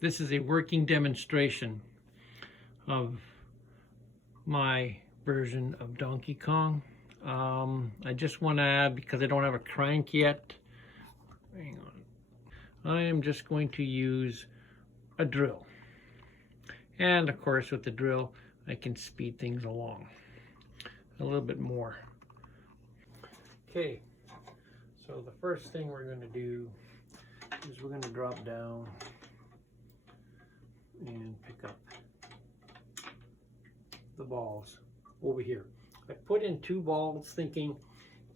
This is a working demonstration of my version of Donkey Kong. I just want to add, because I don't have a crank yet, hang on, I am just going to use a drill. And of course with the drill I can speed things along a little bit more. Okay, so the first thing we're going to do is we're going to drop down and pick up the balls over here. I put in 2 balls thinking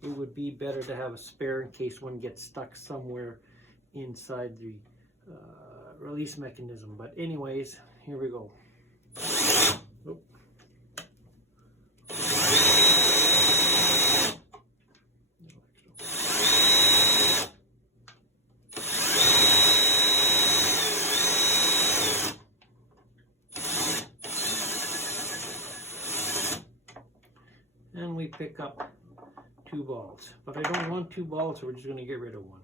it would be better to have a spare in case one gets stuck somewhere inside the release mechanism. But anyways, here we go. Oop. And we pick up 2 balls, but I don't want 2 balls, so we're just going to get rid of 1.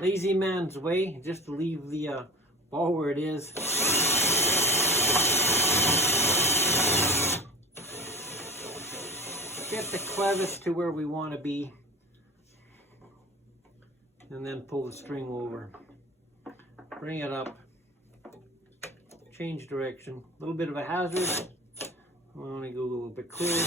Lazy man's way, just to leave the ball where it is. Get the clevis to where we want to be, and then pull the string over. Bring it up, change direction. A little bit of a hazard. I want to go a little bit clear.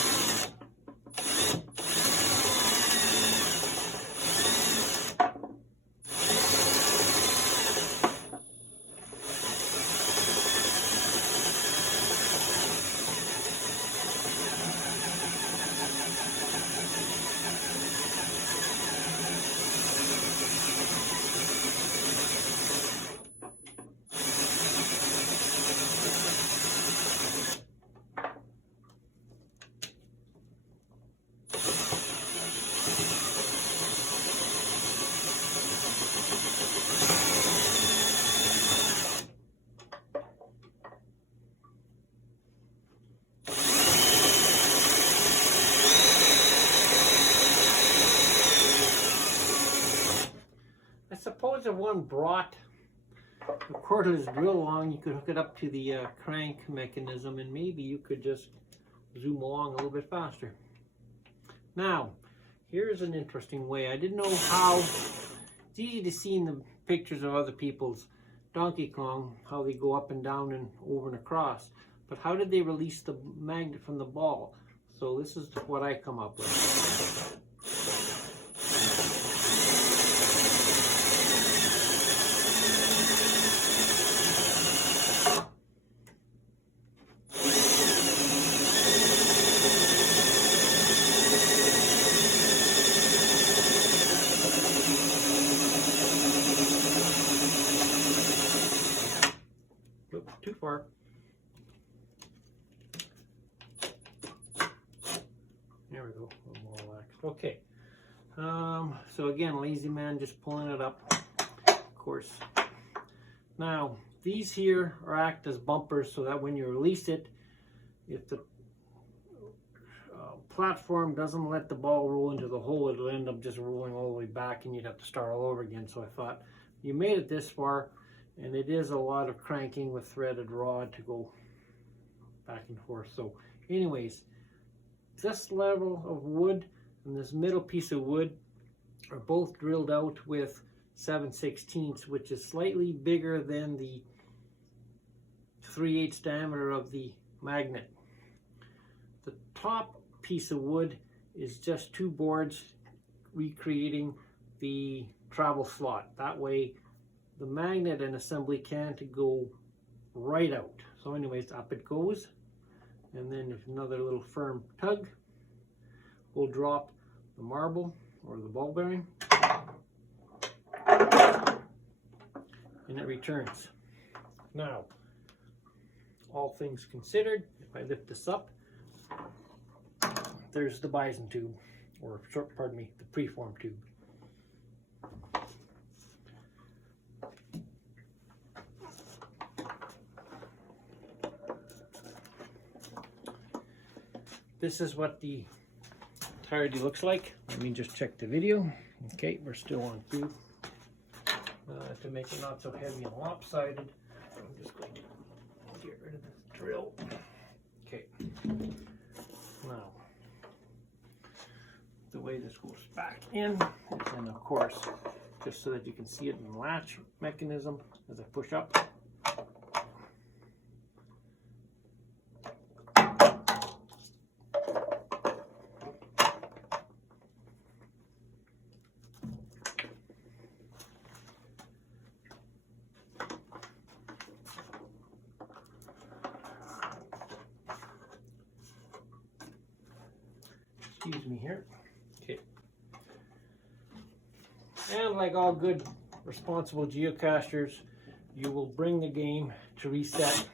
Suppose if one brought a cordless drill along, you could hook it up to the crank mechanism, and maybe you could just zoom along a little bit faster. Now, here's an interesting way. I didn't know how. It's easy to see in the pictures of other people's Donkey Kong how they go up and down and over and across, but how did they release the magnet from the ball? So this is what I come up with. Too far. There we go, a little more relaxed. Okay, so again, lazy man just pulling it up, of course. Now, these here act as bumpers so that when you release it, if the platform doesn't let the ball roll into the hole, it'll end up just rolling all the way back and you'd have to start all over again. So I thought, you made it this far, and it is a lot of cranking with threaded rod to go back and forth. So anyways, this level of wood and this middle piece of wood are both drilled out with 7/16, which is slightly bigger than the 3/8 diameter of the magnet. The top piece of wood is just 2 boards recreating the travel slot. That way the magnet and assembly can't go right out. So anyways, up it goes, and then if another little firm tug, we'll drop the marble or the ball bearing, and it returns. Now, all things considered, if I lift this up, there's the bison tube, or pardon me, the preform tube. this is what the entirety looks like. Let me just check the video. Okay, we're still on cue. To make it not so heavy and lopsided, I'm just going to get rid of this drill. Okay. Now, the way this goes back in, and of course, just so that you can see it in the latch mechanism as I push up. Excuse me here. Okay. And like all good responsible geocachers, you will bring the game to reset.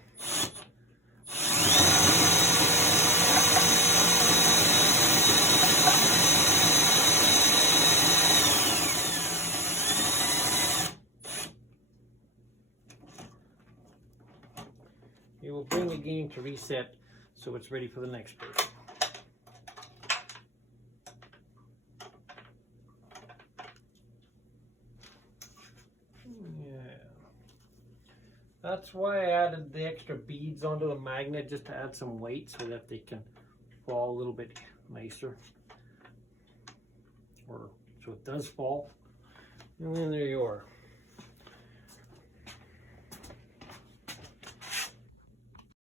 You will bring the game to reset so it's ready for the next person. That's why I added the extra beads onto the magnet, just to add some weight so that they can fall a little bit nicer. Or so it does fall. And then there you are.